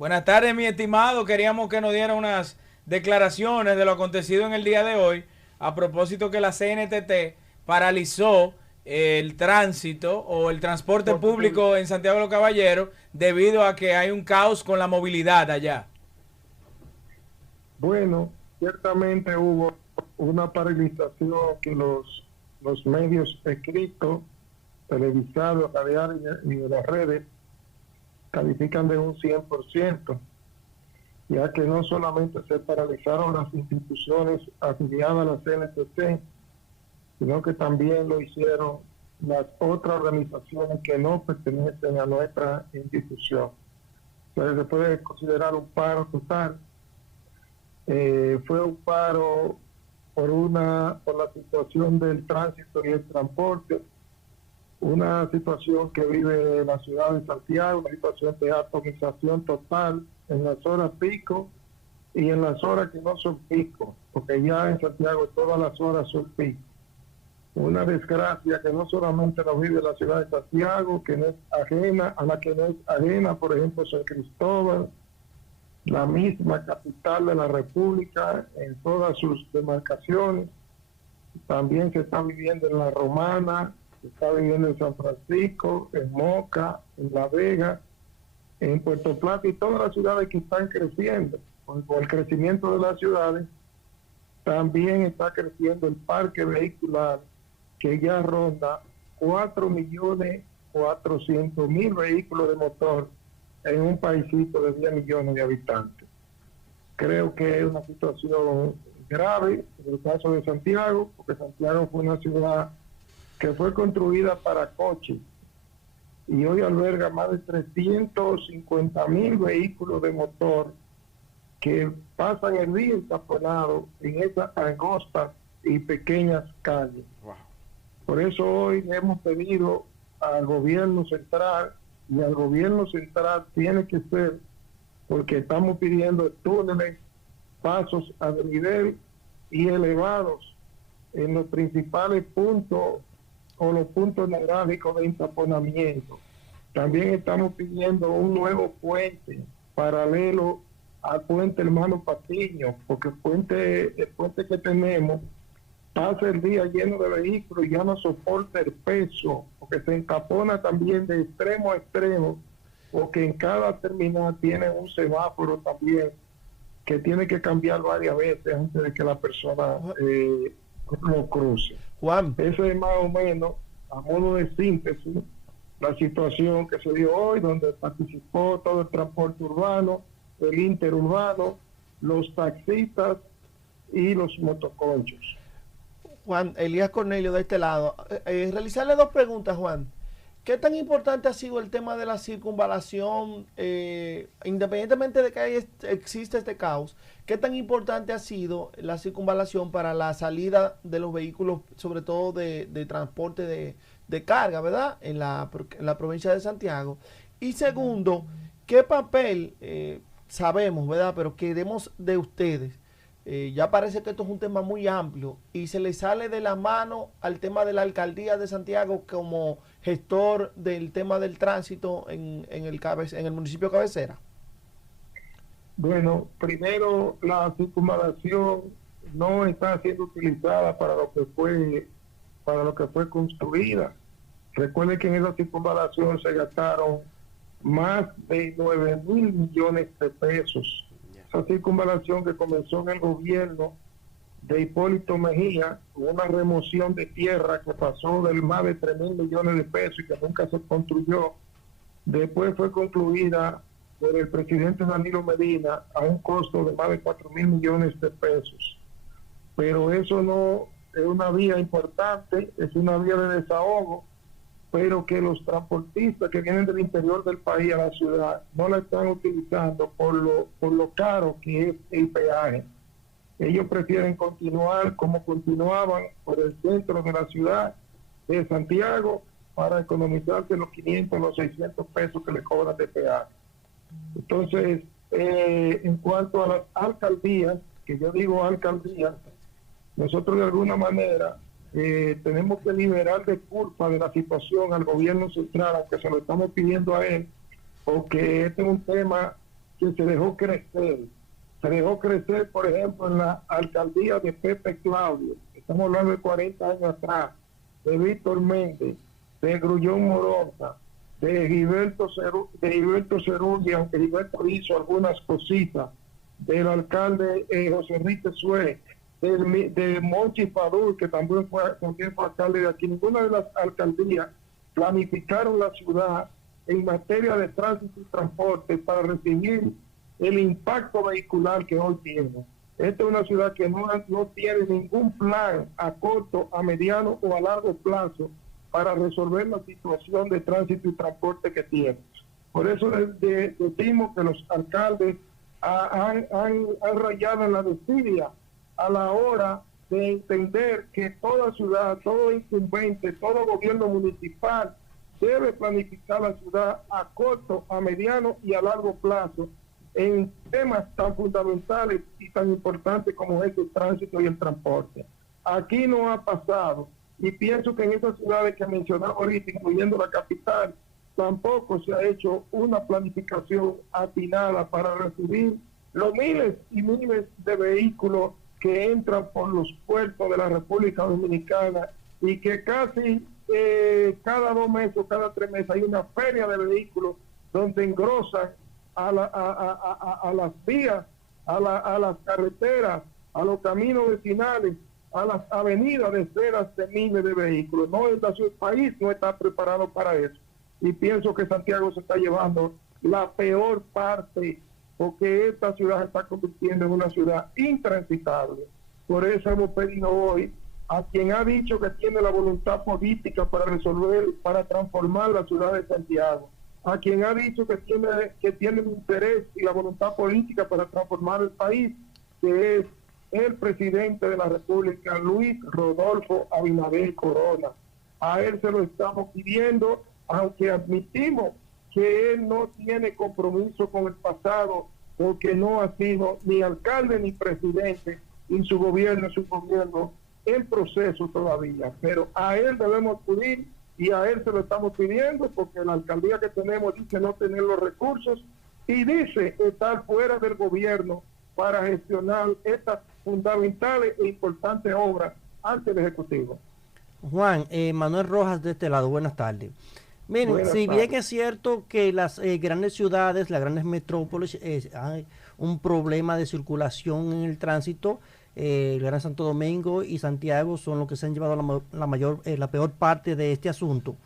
Buenas tardes, mi estimado. Queríamos que nos diera unas declaraciones de lo acontecido en el día de hoy, a propósito que la CNTT paralizó el tránsito o el transporte Transporte público. público en Santiago de los Caballeros debido a que hay un caos con la movilidad allá. Bueno, ciertamente hubo una paralización que los medios escritos, televisados, radiales y de las redes califican de un 100%, ya que no solamente se paralizaron las instituciones afiliadas a la CNTT, sino que también lo hicieron las otras organizaciones que no pertenecen a nuestra institución. Entonces se puede considerar un paro total. Fue un paro por la situación del tránsito y el transporte, una situación que vive la ciudad de Santiago, una situación de atomización total en las horas pico y en las horas que no son pico, porque ya en Santiago todas las horas son pico. Una desgracia que no solamente lo vive la ciudad de Santiago, que no es ajena, a la que no es ajena, por ejemplo, San Cristóbal, la misma capital de la República en todas sus demarcaciones. También se está viviendo en La Romana, se está viviendo en San Francisco, en Moca, en La Vega, en Puerto Plata y todas las ciudades que están creciendo. Con el crecimiento de las ciudades, también está creciendo el parque vehicular, que ya ronda 4.400.000 vehículos de motor en un paísito de 10 millones de habitantes. Creo que es una situación grave en el caso de Santiago, porque Santiago fue una ciudad que fue construida para coches y hoy alberga más de 350.000 vehículos de motor que pasan el día estacionados en esas angostas y pequeñas calles. Wow. Por eso hoy hemos pedido al gobierno central, y al gobierno central tiene que ser, porque estamos pidiendo túneles, pasos a nivel y elevados en los principales puntos o los puntos neurálgicos de entaponamiento. También estamos pidiendo un nuevo puente paralelo al puente Hermano Patiño, porque el puente que tenemos pasa el día lleno de vehículos y ya no soporta el peso, porque se encapona también de extremo a extremo, porque en cada terminal tiene un semáforo también que tiene que cambiar varias veces antes de que la persona lo cruce. Juan, Eso es más o menos, a modo de síntesis, la situación que se dio hoy, donde participó todo el transporte urbano, el interurbano, los taxistas y los motoconchos. Juan, Elías Cornelio de este lado. Realizarle dos preguntas, Juan. ¿Qué tan importante ha sido el tema de la circunvalación, independientemente de que existe este caos? ¿Qué tan importante ha sido la circunvalación para la salida de los vehículos, sobre todo de transporte de carga, ¿verdad? En la provincia de Santiago. Y segundo, ¿qué papel sabemos, ¿verdad? Pero queremos de ustedes. Ya parece que esto es un tema muy amplio y se le sale de la mano al tema de la alcaldía de Santiago como gestor del tema del tránsito en el municipio cabecera. Bueno, primero la circunvalación no está siendo utilizada para lo que fue construida. Recuerden que en esa circunvalación se gastaron más de 9.000 millones de pesos. Esa circunvalación que comenzó en el gobierno de Hipólito Mejía, con una remoción de tierra que pasó del más de 3.000 millones de pesos y que nunca se construyó. Después fue concluida por el presidente Danilo Medina a un costo de más de 4.000 millones de pesos. Pero eso no es una vía importante, es una vía de desahogo, pero que los transportistas que vienen del interior del país a la ciudad no la están utilizando por lo caro que es el peaje. Ellos prefieren continuar como continuaban por el centro de la ciudad de Santiago para economizarse los 500, los 600 pesos que le cobran de peaje. Entonces, en cuanto a las alcaldías, que yo digo alcaldías, nosotros de alguna manera tenemos que liberar de culpa de la situación al gobierno central, aunque se lo estamos pidiendo a él, porque este es un tema que se dejó crecer. Se dejó crecer, por ejemplo, en la alcaldía de Pepe Claudio. Estamos hablando de 40 años atrás, de Víctor Méndez, de Grullón Morosa, de Gilberto Cerulli, aunque Gilberto hizo algunas cositas, del alcalde José Enrique Suez, de Monchi Padul, que también fue alcalde de aquí. Ninguna de las alcaldías planificaron la ciudad en materia de tránsito y transporte para recibir el impacto vehicular que hoy tiene. Esta es una ciudad que no tiene ningún plan a corto, a mediano o a largo plazo para resolver la situación de tránsito y transporte que tiene. Por eso decimos que los alcaldes han rayado en la desidia a la hora de entender que toda ciudad, todo incumbente, todo gobierno municipal debe planificar la ciudad a corto, a mediano y a largo plazo en temas tan fundamentales y tan importantes como es el tránsito y el transporte. Aquí no ha pasado, y pienso que en esas ciudades que mencionaba ahorita, incluyendo la capital, tampoco se ha hecho una planificación atinada para recibir los miles y miles de vehículos que entran por los puertos de la República Dominicana y que casi cada 2 meses o cada 3 meses hay una feria de vehículos donde engrosan a las vías, a las carreteras, a los caminos vecinales, a las avenidas de decenas de miles de vehículos. No, el país no está preparado para eso. Y pienso que Santiago se está llevando la peor parte, porque esta ciudad se está convirtiendo en una ciudad intransitable. Por eso hemos pedido hoy a quien ha dicho que tiene la voluntad política para resolver, para transformar la ciudad de Santiago, a quien ha dicho que tiene el interés y la voluntad política para transformar el país, que es el presidente de la República, Luis Rodolfo Abinader Corona. A él se lo estamos pidiendo, aunque admitimos que él no tiene compromiso con el pasado, porque no ha sido ni alcalde ni presidente, y su gobierno en proceso todavía. Pero a él debemos acudir y a él se lo estamos pidiendo, porque la alcaldía que tenemos dice no tener los recursos y dice estar fuera del gobierno para gestionar estas fundamentales e importantes obras ante el Ejecutivo. Juan, Manuel Rojas de este lado, buenas tardes. Miren, si bien es cierto que las grandes ciudades, las grandes metrópolis, hay un problema de circulación en el tránsito, el Gran Santo Domingo y Santiago son los que se han llevado la peor parte de este asunto.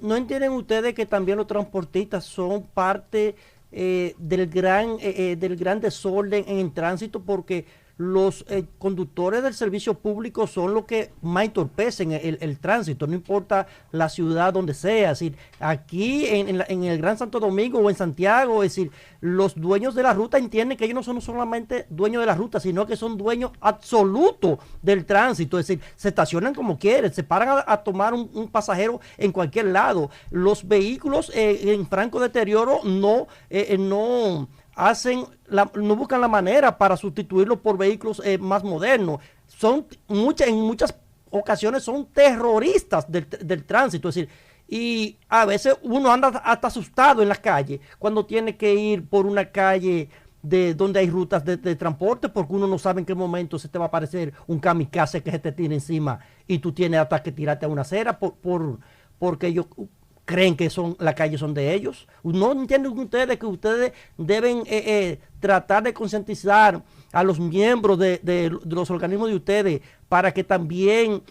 ¿No entienden ustedes que también los transportistas son parte del gran desorden en el tránsito? Porque los conductores del servicio público son los que más entorpecen el tránsito, no importa la ciudad donde sea. Es decir, aquí en el Gran Santo Domingo o en Santiago, es decir, los dueños de la ruta entienden que ellos no son solamente dueños de la ruta, sino que son dueños absolutos del tránsito. Es decir, se estacionan como quieren, se paran a tomar un pasajero en cualquier lado. Los vehículos en franco deterioro no buscan la manera para sustituirlo por vehículos más modernos. En muchas ocasiones son terroristas del tránsito, es decir, y a veces uno anda hasta asustado en las calles cuando tiene que ir por una calle donde hay rutas de transporte, porque uno no sabe en qué momento se te va a aparecer un kamikaze que se te tire encima y tú tienes hasta que tirarte a una acera porque ellos creen que las calles son de ellos. ¿No entienden ustedes que ustedes deben tratar de concientizar a los miembros de los organismos de ustedes para que también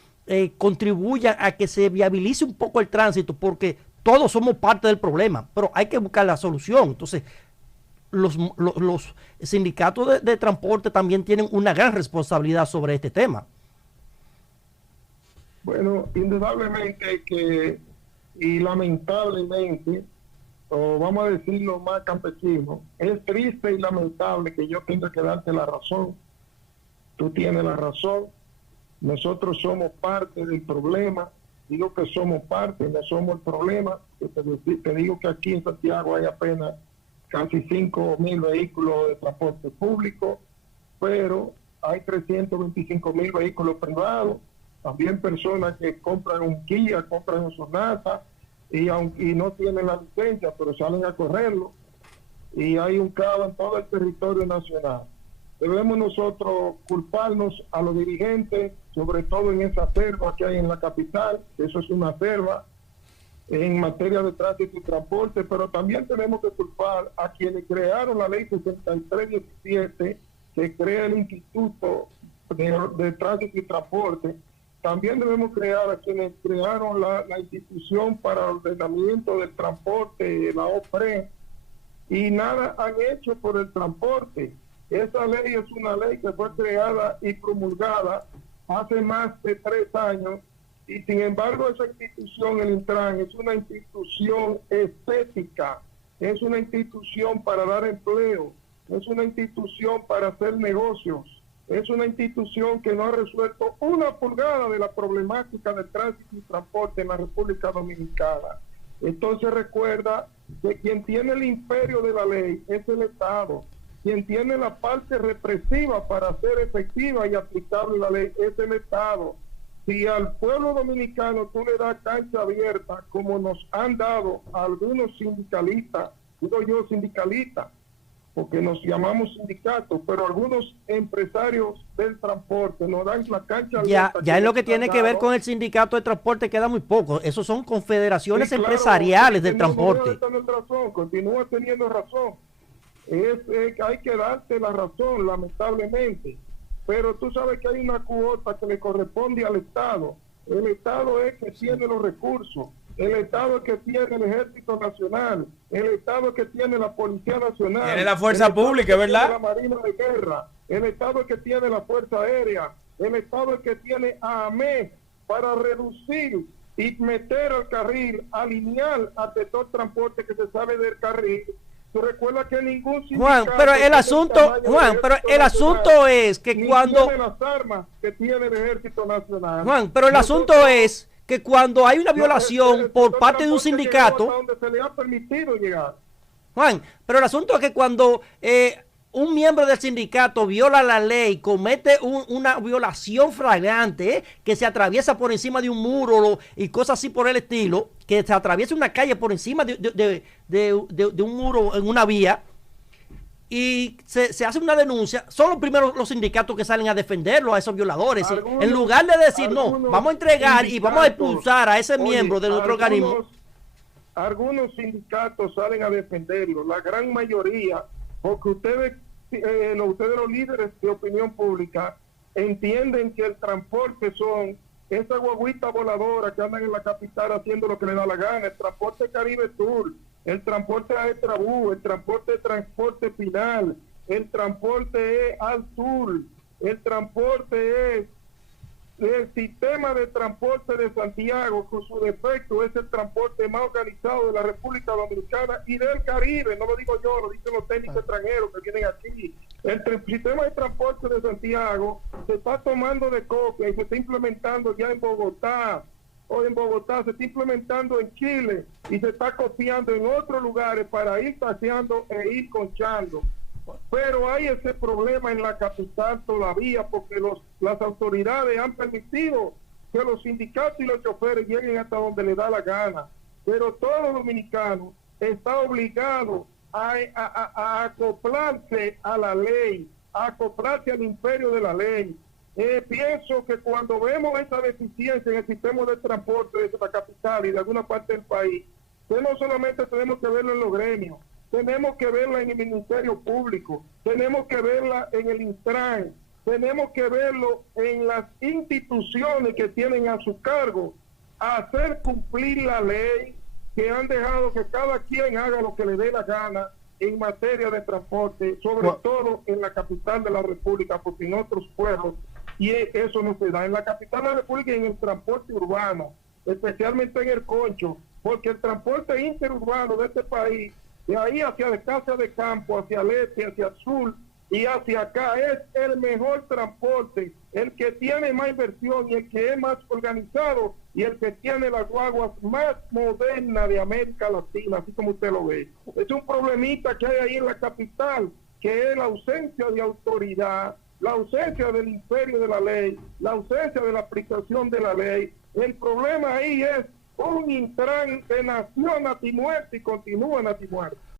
contribuyan a que se viabilice un poco el tránsito? Porque todos somos parte del problema, pero hay que buscar la solución. Entonces, los sindicatos de transporte también tienen una gran responsabilidad sobre este tema. Bueno, indudablemente que, y lamentablemente, o vamos a decirlo más campesino, es triste y lamentable que yo tenga que darte la razón. Tú tienes la razón. Nosotros somos parte del problema. Digo que somos parte, no somos el problema. Te digo que aquí en Santiago hay apenas casi 5,000 vehículos de transporte público, pero hay 325,000 vehículos privados. También personas que compran un Kia, compran un Sonata y no tienen la licencia, pero salen a correrlo. y hay un caos en todo el territorio nacional. Debemos nosotros culparnos a los dirigentes, sobre todo en esa selva que hay en la capital, eso es una selva, en materia de tránsito y transporte, pero también tenemos que culpar a quienes crearon la ley 6317, que crea el Instituto de Tránsito y Transporte. También debemos crear a quienes crearon la institución para el ordenamiento del transporte, la OPRE, y nada han hecho por el transporte. Esa ley es una ley que fue creada y promulgada hace más de 3 años, y sin embargo esa institución, el Intran, es una institución estética, es una institución para dar empleo, es una institución para hacer negocios, es una institución que no ha resuelto una pulgada de la problemática del tránsito y transporte en la República Dominicana. Entonces recuerda que quien tiene el imperio de la ley es el Estado, quien tiene la parte represiva para hacer efectiva y aplicable la ley es el Estado. Si al pueblo dominicano tú le das cancha abierta, como nos han dado a algunos sindicalistas, digo yo sindicalistas, porque nos llamamos sindicatos, pero algunos empresarios del transporte nos dan la cancha abierta. Ya en lo que tiene que ver con el sindicato de transporte queda muy poco. Esos son confederaciones empresariales del transporte. Continúa teniendo razón. Hay que darte la razón, lamentablemente. Pero tú sabes que hay una cuota que le corresponde al Estado. El Estado es que tiene los recursos. El Estado es que tiene el Ejército Nacional. El Estado es que tiene la Policía Nacional. Tiene la Fuerza Pública, ¿verdad? La Marina de Guerra. El Estado es que tiene la Fuerza Aérea. El Estado es que tiene a AME para reducir y meter al carril, alinear al sector transporte que se sale del carril. Tú recuerdas que ningún Juan, pero el asunto es que cuando tiene las armas que tiene el Ejército Nacional. Juan, pero el asunto es que cuando hay una violación por parte de un sindicato, donde se le ha permitido llegar. Juan, pero el asunto es que cuando un miembro del sindicato viola la ley, comete una violación flagrante, que se atraviesa por encima de un muro y cosas así por el estilo, que se atraviesa una calle por encima de un muro en una vía, y se hace una denuncia, son los primeros los sindicatos que salen a defenderlo a esos violadores, en lugar de decir, no, vamos a entregar y vamos a expulsar a ese miembro de nuestro organismo. Algunos sindicatos salen a defenderlo, la gran mayoría, porque ustedes los líderes de opinión pública entienden que el transporte son esa guaguita voladora que andan en la capital haciendo lo que les da la gana, el transporte Caribe Tour, el transporte Aetrabú, el transporte final, el transporte Al Sur, el transporte es el sistema de transporte de Santiago, con su defecto es el transporte más organizado de la República Dominicana y del Caribe, no lo digo yo, lo dicen los técnicos extranjeros que vienen aquí. El sistema de transporte de Santiago se está tomando de copia y se está implementando ya en Bogotá, o en Bogotá, se está implementando en Chile y se está copiando en otros lugares para ir paseando e ir conchando. Pero hay ese problema en la capital todavía porque las autoridades han permitido que los sindicatos y los choferes lleguen hasta donde les da la gana. Pero todo dominicano está obligado a acoplarse a la ley, a acoplarse al imperio de la ley. Pienso que cuando vemos esa deficiencia en el sistema de transporte de la capital y de alguna parte del país, que no solamente tenemos que verlo en los gremios, tenemos que verla en el Ministerio Público, tenemos que verla en el Intran, tenemos que verlo en las instituciones que tienen a su cargo hacer cumplir la ley, que han dejado que cada quien haga lo que le dé la gana en materia de transporte, sobre todo en la capital de la República, porque en otros pueblos y eso no se da. En la capital de la República y en el transporte urbano, especialmente en el Concho, porque el transporte interurbano de este país, de ahí hacia la casa de campo, hacia el este, hacia el sur y hacia acá, es el mejor transporte, el que tiene más inversión y el que es más organizado y el que tiene las guaguas más modernas de América Latina, así como usted lo ve. Es un problemita que hay ahí en la capital, que es la ausencia de autoridad, la ausencia del imperio de la ley, la ausencia de la aplicación de la ley. El problema ahí es un Intran que nació natimuerto y continúa natimuerto.